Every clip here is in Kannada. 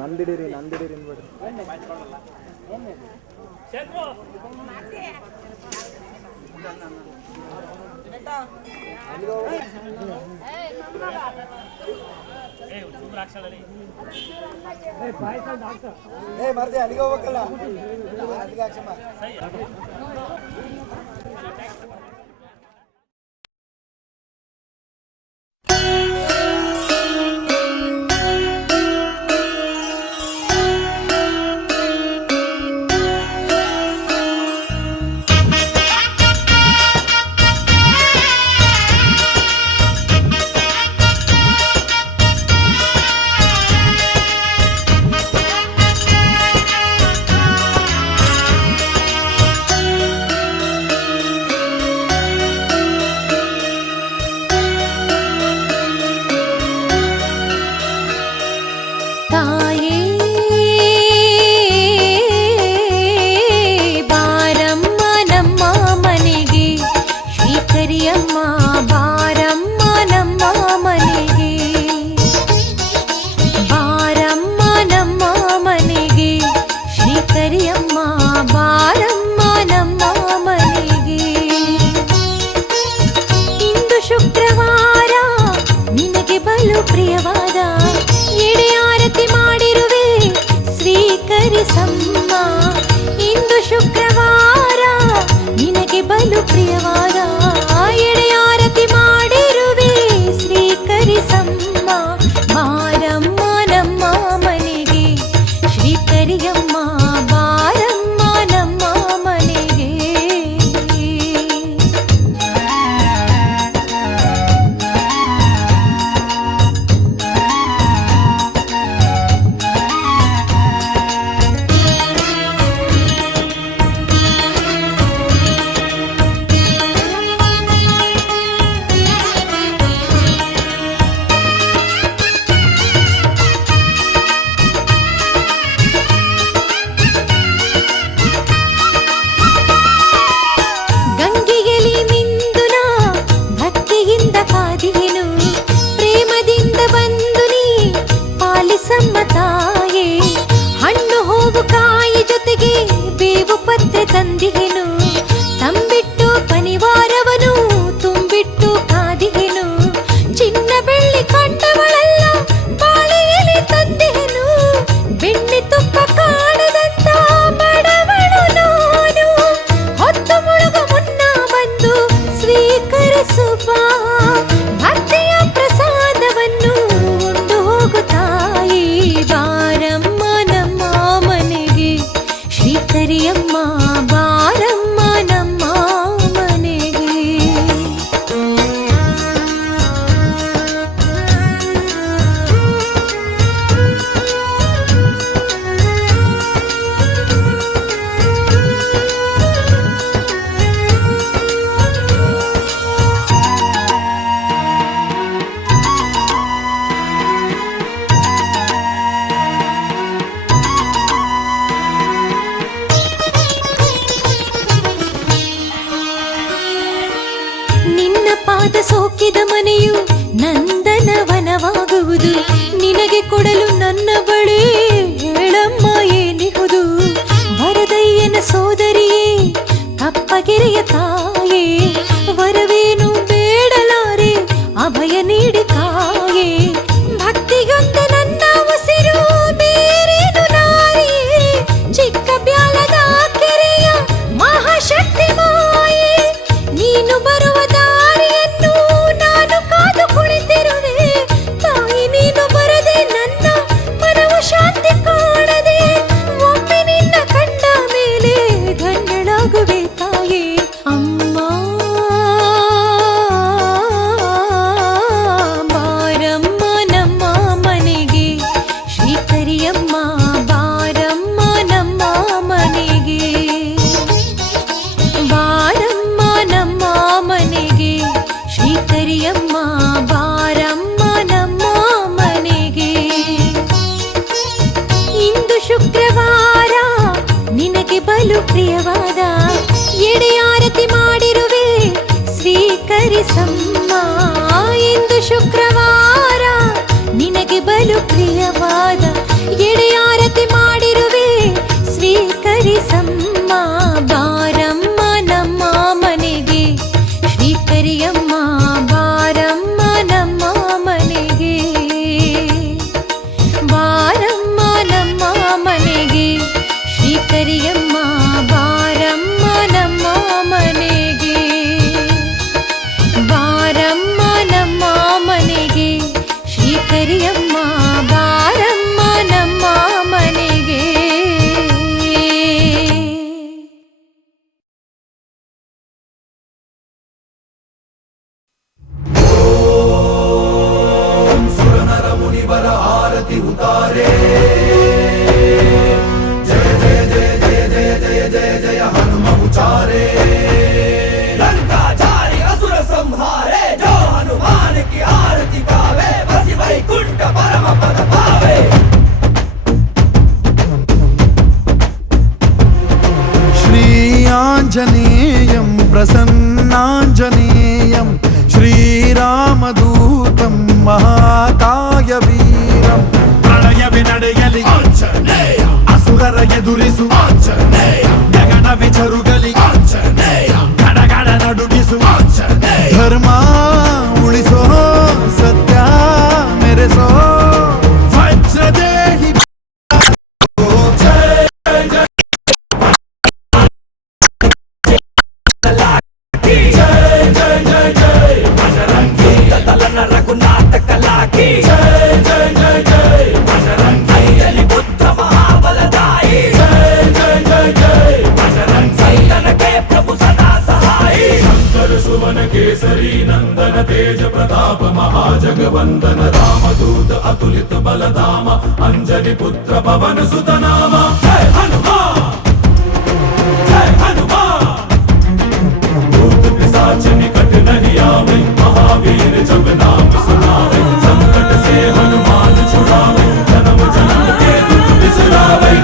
ನಂದಿಡಿರಿ ಮರ್ದೆ ಅಲ್ಲಿಗೆ ಹೋಗ್ಬೇಕಲ್ಲ ಅಲ್ಲಿಗೆ ಹಾಕ್ಸಮ್ಮ. ಸೋಕಿದ ಮನೆಯು ನಂದನವನವಾಗುವುದು. ನಿನಗೆ ಕೊಡಲು ನನ್ನ ಬಳಿ ಹೇಳಮ್ಮ ಏನಿಹುದು. ವರದಯ್ಯನ ಸೋದರಿಯೇ ಕಪ್ಪಗೆರೆಯ ತಾಯೇ, ವರವೇನು ಬೇಡಲಾರೆ ಅಭಯ ನೀಡಿ ಕಾಯೇ. ಭಕ್ತಿಯೊಂದು ನನ್ನ ಉಸಿರು ಬೇರೇನು ನಾರಿಯೇ, ಚಿಕ್ಕ ಬ್ಯಾಲದ ಕೆರೆಯ ಮಹಾಶಕ್ತಿ ಮಾಯೇ. ನೀನು ಬರುವ ದಾರಿಯನ್ನು ನಾನು ಕಾದು ಕುಳಿತಿರುವೆ ತಾಯಿ, ನೀನು ಬರದೆ ನನ್ನ ಮನವು ಶಾಂತಿ ಕಾಣದೆ. ಒಮ್ಮೆ ನಿನ್ನ ಕಂಡ ಮೇಲೆ ಧನ್ಯಳಾಗುವೆ ತಾಯಿ. ಅಮ್ಮ ಬಾರಮ್ಮ ನಮ್ಮ ಮನೆಗೆ, ಶ್ರೀಕರಿಯಮ್ಮ ಬಾರಮ್ಮ ನಮ್ಮ ಮನೆಗೆ. ಬಾರಮ್ಮ ನಮ್ಮ ಮನೆಗೆ, ಶ್ರೀಕರಿಯಮ್ಮ ಬಾರಮ್ಮ ನಮ್ಮ ಮನೆಗೆ. ಇಂದು ಶುಕ್ರವಾರ ನಿನಗೆ ಬಲು ಪ್ರಿಯವಾದ ಎಡೆಯಾರತಿ ಮಾಡಿರುವೆ ಸ್ವೀಕರಿಸಮ್ಮ. ಇಂದು ಶುಕ್ರವಾರ ನಿನಗೆ ಬಲು ಪ್ರಿಯವಾದ ಎಡೆಯಾರತಿ ಮಾಡಿರುವೆ ಸ್ವೀಕರಿಸಮ್ಮ. ಬಾರಮ್ಮ ನಮ್ಮ ಮನೆಗೆ ಶ್ರೀಕರಿಯಮ್ಮ, ಬಾರಮ್ಮ ನಮ್ಮ ಮನೆಗೆ, ಬಾರಮ್ಮ ನಮ್ಮ ಮನೆಗೆ ಶ್ರೀಕರಿಯಮ್ಮ, ಬಾರಮ್ಮ ನಮ್ಮ ಮನೆಗೆ, ಬಾರಮ್ಮ ನಮ್ಮ ಮನೆಗೆ ಶ್ರೀಕರಿಯಮ್ಮ, ಬಾರಮ್ಮ ನಮ್ಮ ಮನೆಗೆ. ಸುರನರ ಮುನಿವರ ಆರತಿ ಉತಾರೆ. ಜಯ ಜಯ ಜಯ ಜಯ ಜಯ ಜಯ ಜಯ ಜಯ ಹನುಮ ಉಚಾರೆ. लंकाचारी असुर संहारे, जो हनुमान की आरती गावे, बसी वैकुंठ परम पद पावे. श्री आंजनेयं प्रसन्नांजनेयं श्रीरामदूतं महाकाय वीरं. ಪ್ರಳಯವೇ ನಡೆಯಲಿ ಆಂಜನೇಯ, ಅಸುರರ ಎದುರಿಸು ಆಂಜನೇಯ, ಗಗನವೇ ಜರುಗಲಿ ಆಂಜನೇಯ, ಗಡಗಡ ನಡುಗಿಸು ಆಂಜನೇಯ. ಧರ್ಮ ಉಳಿಸೋ, ಸತ್ಯ ಮೆರೆಸೋ ವಜ್ರದೇಹಿ. रघुनाथ कला की जय जय जय जय बजरंगी. अंजलि पुत्र महाबलदाई जय जय जय जय बजरंगी. संतन के प्रभु सदा सहाई. शंकर सुवन केसरी नंदन तेज प्रताप महाजगवंदन. रामदूत अतुलित बलधाम अंजलि पुत्र पवन सुत नाम. जय हनुमान जय हनुमान. भूत पिशाच निकट नहीं आवे, महावीर जब नाम सुनावे. संकट से हनुमान छुड़ावे, जन्म जन्म के दुख बिसरावे.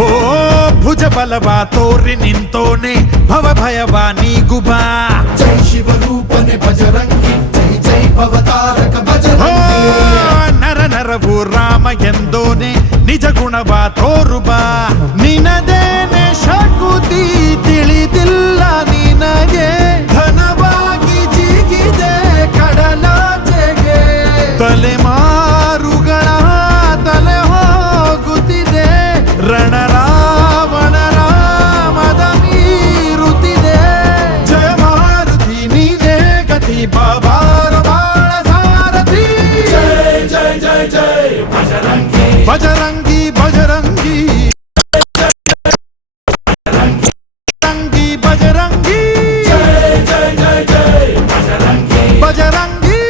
ಓ ಭುಜ ಬಲವ ತೋರಿ ನಿಂತೋನೆ, ಭವ ಭಯವ ನೀಗುಬಾ. जय शिव रूपने बजरंगी, जय जय भवतारक बजरंगी. ನರ ನರವು ರಾಮ ಎಂದೋನೆ, ನಿಜ ಗುಣವ ತೋರುಬಾ. ನಿನದೇನೆ ಶಕುತಿ ತಿಳಿದಿಲ್ಲ ನಿನಗೆ, ಘನವಾಗಿ ಜಿಗಿದೆ ಕಡಲಾಚೆಗೆ. ತಲೆಮಾರುಗಳ ತಲೆ ಹೋಗುತ್ತಿದೆ, ರಣರಾವಣರ ಮದ ಮೀರುತ್ತಿದೆ. ಜಯ ಮಾರುತಿ ನೀನೇ ಗತಿ, ಬಾಬಾರ ಬಾಳ ಸಾರಥಿ. जय जय जय जय बजरंगी ಬಜರಂಗಿ ಬಜರಂಗಿ ಬಜರಂಗಿ ಬಜರಂಗಿ जय जय जय जय बजरंगी ಬಜರಂಗಿ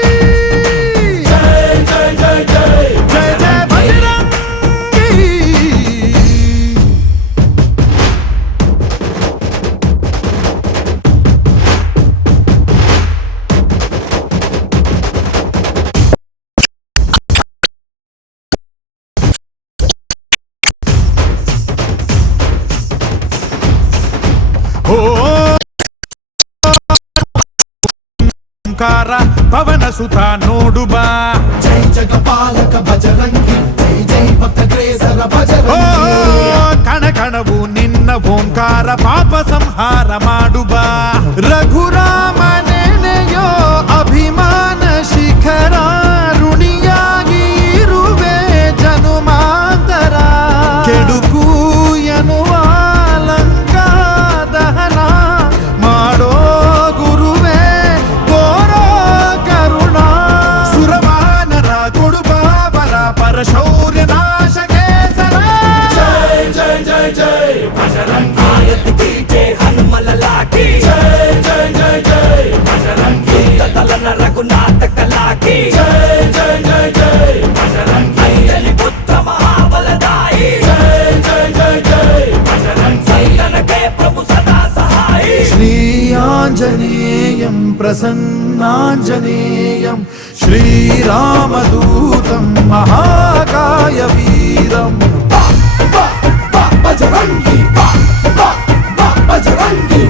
जय जय जय जय ಜಯ ಜಯ ಬಜರಂಗಿ. ಓಂಕಾರ ಪವನ ಸುತ ನೋಡುಬಾ. जय जगपालक बजरंगी, जय जय भक्तग्रेसर बजरंगी. ಕಣ ಕಣವು ನಿನ್ನ ಓಂಕಾರ, ಪಾಪ ಸಂಹಾರ ಮಾಡುಬಾ. ರಘುರಾಮ ನೆನೆಯೋ ಅಭಿಮಾನ ಶಿಖರ, ಋಣಿಯಾಗಿ ಇರುವೆ ಜನುಮಾಂತರ. ಕೆಡುಕು ಎನ್ನುವ ಲಂಕಾ ದಹನ ಮಾಡೋ ಗುರುವೇ, ಕೋರೋ ಕರುಣ. ಸುರವಾನರ ಕೊಡುಬಾಬರ ಪರಶೌರ್ಯ ನಾಶಕ್ಕೆ ಸರ. जय जय जय जय बजरंगी. आयत कीजे हनुमल लाठी. जय जय जय जय बजरंगी. दलन रघुनाथ कला की जय जय जय जय बजरंगी. अंजलि पुत्र महाबलदाई जय जय जय जय बजरंगी. संतन के प्रभु सदा सहाई. श्री आंजनेयं प्रसन्नांजनेयं श्रीरामदूतं महाकाय शिवाय वीरम् बजरंगी बजरंगी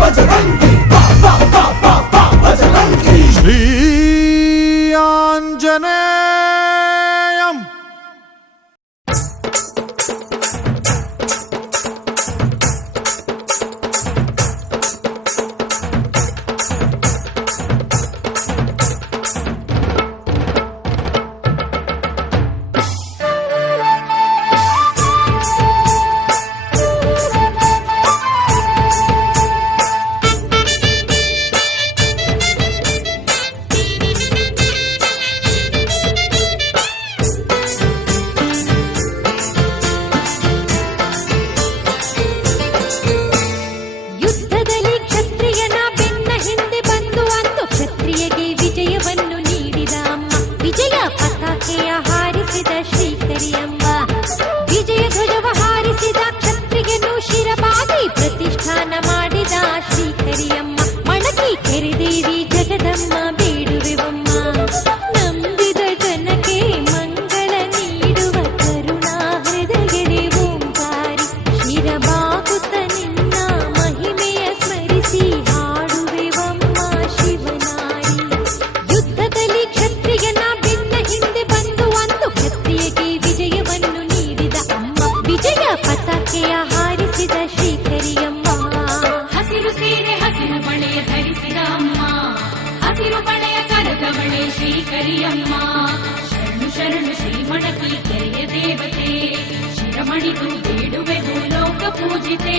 बजरंगी बजरंगी श्री आञ्जनेयम् ಯುದ್ಧದಲ್ಲಿ ಕ್ಷತ್ರಿಯನ ಬೆನ್ನ ಹಿಂದೆ ಬಂದು ಅಂದು ಕ್ಷತ್ರಿಯಗೆ ವಿಜಯವನ್ನು ನೀಡಿದ ಅಮ್ಮ ವಿಜಯ ಪತಾಕೆಯ ಹಾರಿಸಿದ ಶ್ರೀಕರಿಯಮ್ಮ ವಿಜಯ ಧ್ವಜವ ಹಾರಿಸಿದ ಕ್ಷತ್ರಿಯನು ಶಿರಬಾಗಿ ಪ್ರತಿಷ್ಠಾನ ಮಾಡಿದ ಶ್ರೀಕರಿಯಮ್ಮ ಮಣಕಿ ಕೆರೆದೇವಿ ಜಗದಮ್ಮ ಬೇಡುವೆವಮ್ಮ ನಂಬಿದ ಜನಕ್ಕೆ ಮಂಗಳ ನೀಡುವ ಕರುಣಾ ಹೃದಯಗೆ ಓಂಕಾರಿ ಶಿರಬಾಗುತ್ತ ನಿನ್ನ ಮಹಿಮೆಯ ಸ್ಮರಿಸಿ ಹಾಡುವೆವಮ್ಮ ಶಿವನಾರಿ ಯುದ್ಧದಲ್ಲಿ ಕ್ಷತ್ರಿಯನ ಬೆನ್ನ ಹಿಂದೆ ಬಂದು ಅಂದು ಕ್ಷತ್ರಿಯಗೆ ವಿಜಯವನ್ನು ನೀಡಿದ ಅಮ್ಮ ವಿಜಯ ಪತಾಕೆಯ ಹಾರಿಸಿದ ಶ್ರೀಕರಿಯಮ್ಮ ಹಸಿರು ಸೀರೆ ಹಸಿರು ಬಳೆಯ ಧರಿಸಿದ ಅಮ್ಮ ಹಸಿರು ಬಳೆಯ ಕರಗವಳೆ ಶ್ರೀಕರಿಯಮ್ಮ ಶರಣು ಶರಣು ಶ್ರೀಮಣಕಿ ಕೆರೆಯ ದೇವತೆ ಶಿರಮಣಿದು ಬೇಡುವೆ ಭೂಲೋಕ ಪೂಜಿತೆ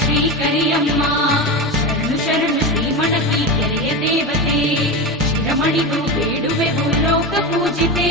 ಶ್ರೀಕರಿಯಮ್ಮ ಶರಣು ಶರಣು ಶ್ರೀಮಣಕಿ ಕೆರೆಯ ದೇವತೆ ಶಿರಮಣಿದು ಬೇಡುವೆ ಭೂಲೋಕ ಪೂಜಿತೆ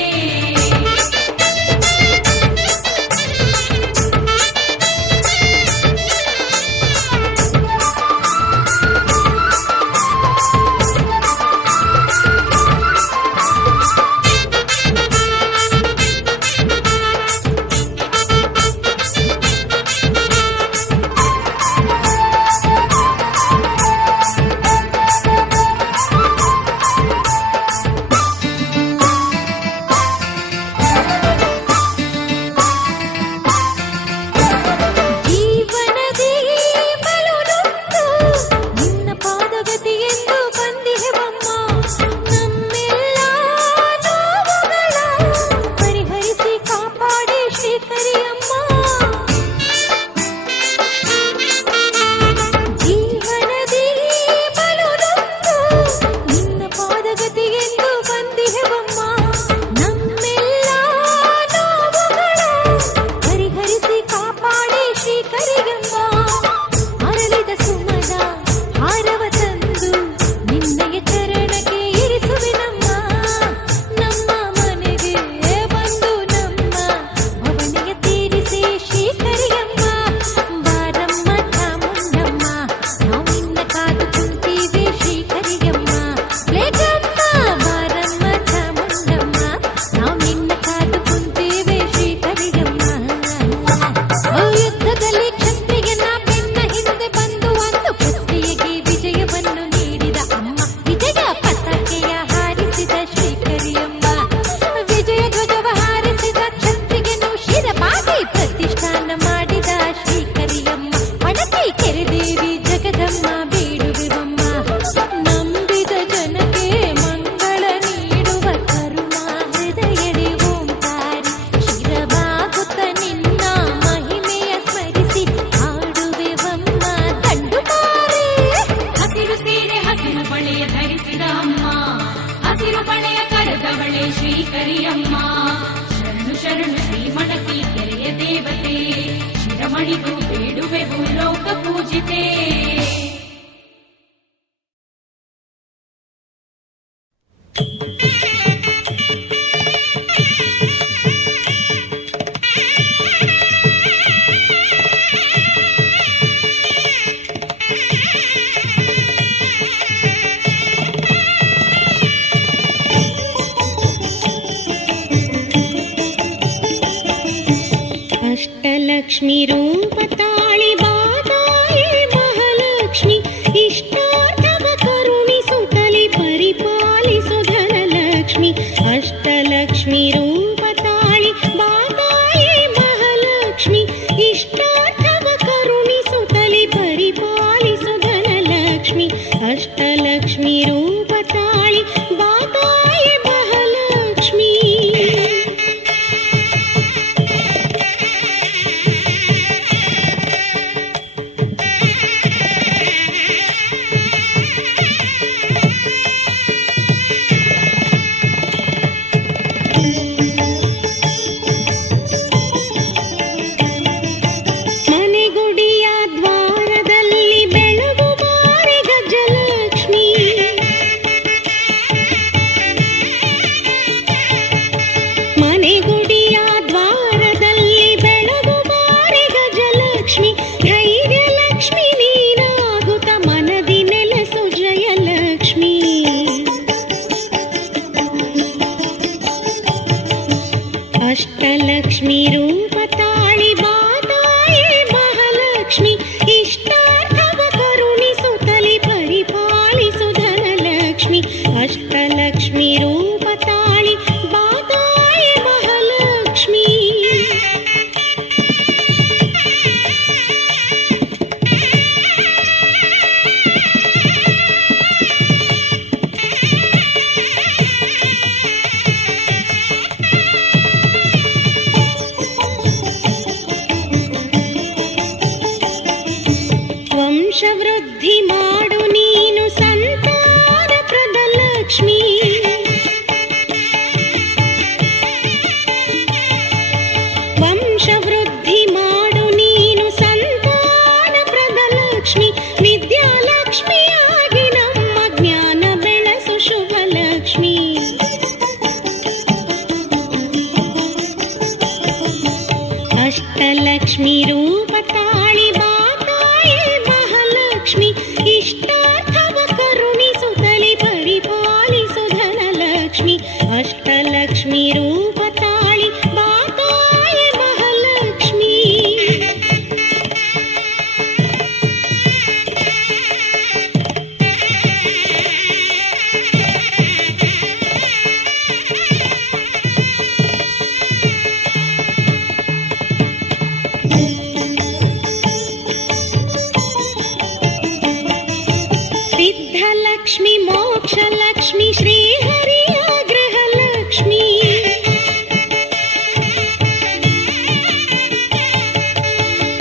ಅಷ್ಟಲಕ್ಷ್ಮಿ ರೂಪ ತಾಳಿ ಬಾದಾಯೆ ಮಹಾಲಕ್ಷ್ಮಿ ಇಷ್ಟಾರ್ಥವ ಕರುಣಿಸುತ್ತಲಿ ಪರಿಪಾಲಿಸು ಧನಲಕ್ಷ್ಮಿ ಅಷ್ಟಲಕ್ಷ್ಮಿ ರೂಪ ತಾಳಿ ಬಾದಾಯೆ ಮಹಾಲಕ್ಷ್ಮಿ ಇಷ್ಟಾರ್ಥವ ಕರುಣಿಸುತ್ತಲಿ ಪರಿಪಾಲಿಸು ಧನಲಕ್ಷ್ಮಿ ಅಷ್ಟಲಕ್ಷ್ಮಿ ರೂಪ ತಾಳಿ ಬಾದಾಯೆ ಮಹಾಲಕ್ಷ್ಮಿ ಮನೆಗುಡಿಯ ದ್ವಾರದಲ್ಲಿ ಬೆಳಗು ಬಾರಿ ಗಜಲಕ್ಷ್ಮಿ ಮನೆಗುಡಿಯ ದ್ವಾರದಲ್ಲಿ ಬೆಳಗು ಬಾರಿ ಗಜಲಕ್ಷ್ಮಿ ಧೈರ್ಯಲಕ್ಷ್ಮಿ ನೀನಾಗುತ್ತ ಮನದಿ ನೆಲೆಸು ಜಯಲಕ್ಷ್ಮಿ ಅಷ್ಟಲಕ್ಷ್ಮಿ ರೂಪ ತಾಳಿ ಬಾದಾಯೆ ಮಹಾಲಕ್ಷ್ಮಿ ಇಷ್ಟಾರ್ಥವ ಕರುಣಿಸುತ್ತಲಿ ಪರಿಪಾಲಿಸು ಧನಲಕ್ಷ್ಮಿ ಅಷ್ಟಲಕ್ಷ್ಮಿ ರೂಪ ತಾಳಿ ಬಾದಾಯೆ ಮಹಾಲಕ್ಷ್ಮಿ ವಂಶವೃದ್ಧಿ ಮಾಡು ನೀನು ಸಂತಾನಪ್ರದ ಲಕ್ಷ್ಮಿ ವಂಶವೃದ್ಧಿ ಮಾಡು ನೀನು ಸಂತಾನಪ್ರದ ಲಕ್ಷ್ಮಿ ವಿದ್ಯಾಲಕ್ಷ್ಮಿಯಾಗಿ ನಮ್ಮ ಜ್ಞಾನ ಬೆಳೆಸು ಶುಭಲಕ್ಷ್ಮಿ ಅಷ್ಟಲಕ್ಷ್ಮಿ ರೂಪ ತಾಳಿ ಬಾದಾಯೆ ಮಹಾಲಕ್ಷ್ಮಿ ಇಷ್ಟಾರ್ಥವ ಕರುಣಿಸುತ್ತಲಿ ಪರಿಪಾಲಿಸು ಧನಲಕ್ಷ್ಮಿ ಅಷ್ಟಲಕ್ಷ್ಮಿ ರೂಪ ತಾಳಿ ಬಾದಾಯೆ ಮಹಾಲಕ್ಷ್ಮಿ ಸಿದ್ಧಲಕ್ಷ್ಮಿ ಮೋಕ್ಷಲಕ್ಷ್ಮಿ ಶ್ರೀಹರಿಯ ಗೃಹಲಕ್ಷ್ಮಿ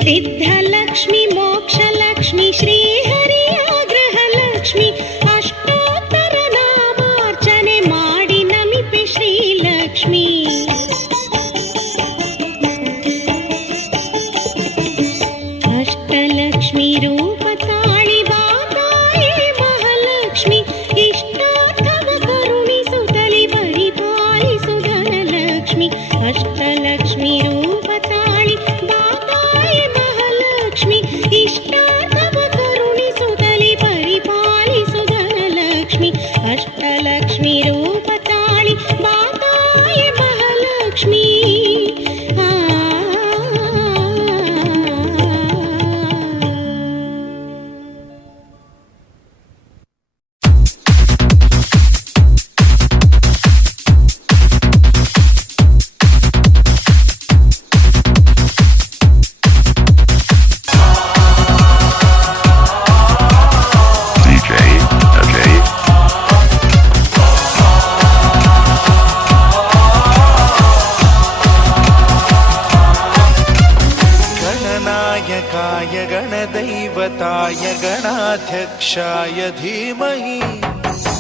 ಸಿದ್ಧಲಕ್ಷ್ಮಿ ಮೋಕ್ಷಲಕ್ಷ್ಮಿ ಶ್ರೀಹರಿಯ ಗೃಹಲಕ್ಷ್ಮಿ ಅಷ್ಟೋತ್ತರ ನಾಮಾರ್ಚನೆ ಮಾಡಿ ನಮಿಪೆ ಶ್ರೀಲಕ್ಷ್ಮಿ ಅಷ್ಟಲಕ್ಷ್ಮಿ ರೂಪ ತಾಳಿ ಬಾದಾಯೆ ಮಹಾಲಕ್ಷ್ಮಿ ಇಷ್ಟಾರ್ಥವ ಕರುಣಿಸುತ್ತಲಿ ಪರಿಪಾಲಿಸು ಧನಲಕ್ಷ್ಮಿ ಅಷ್ಟಲಕ್ಷ್ಮಿ ರೂಪ ತಾಳಿ ಬಾದಾಯೆ ಮಹಾಲಕ್ಷ್ಮಿ ಇಷ್ಟಾರ್ಥವ ಕರುಣಿಸುತ್ತಲಿ ಪರಿಪಾಲಿಸು ಧನಲಕ್ಷ್ಮಿ ಅಷ್ಟಲಕ್ಷ್ಮಿ ರೂಪ ತಾಳಿ ಬಾದಾಯೆ ಮಹಾಲಕ್ಷ್ಮಿ गणनायकाय गणदैवताय गणाध्यक्षाय धीमहि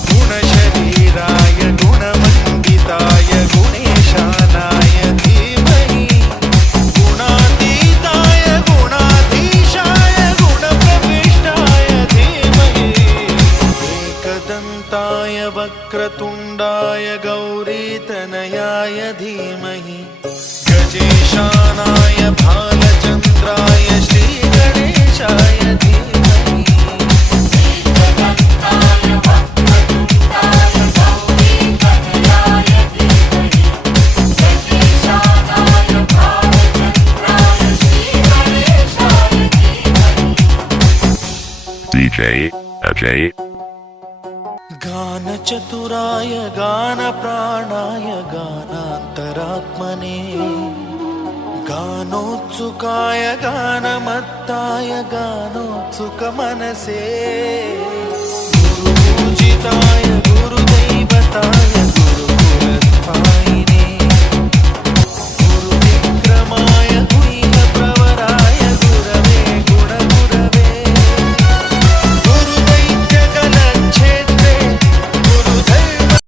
गुणशरीराय गुणमण्डिताय गुणेशानाय धीमहि गुणातीताय गुणाधीशाय गुणप्रविष्टाय धीमहि एकदन्ताय वक्रतुण्डाय गौरीतनयाय धीमहि गजेशानाय भालचन्द्राय श्रीगणेशाय धीमहि गजेशानाय भालचन्द्राय श्रीगणेशाय धीमहि Ajay, गानचतुराय गानप्राणाय गानान्तरात्मने गानोत्सुकाय गानमत्ताय गानोत्सुकमनसे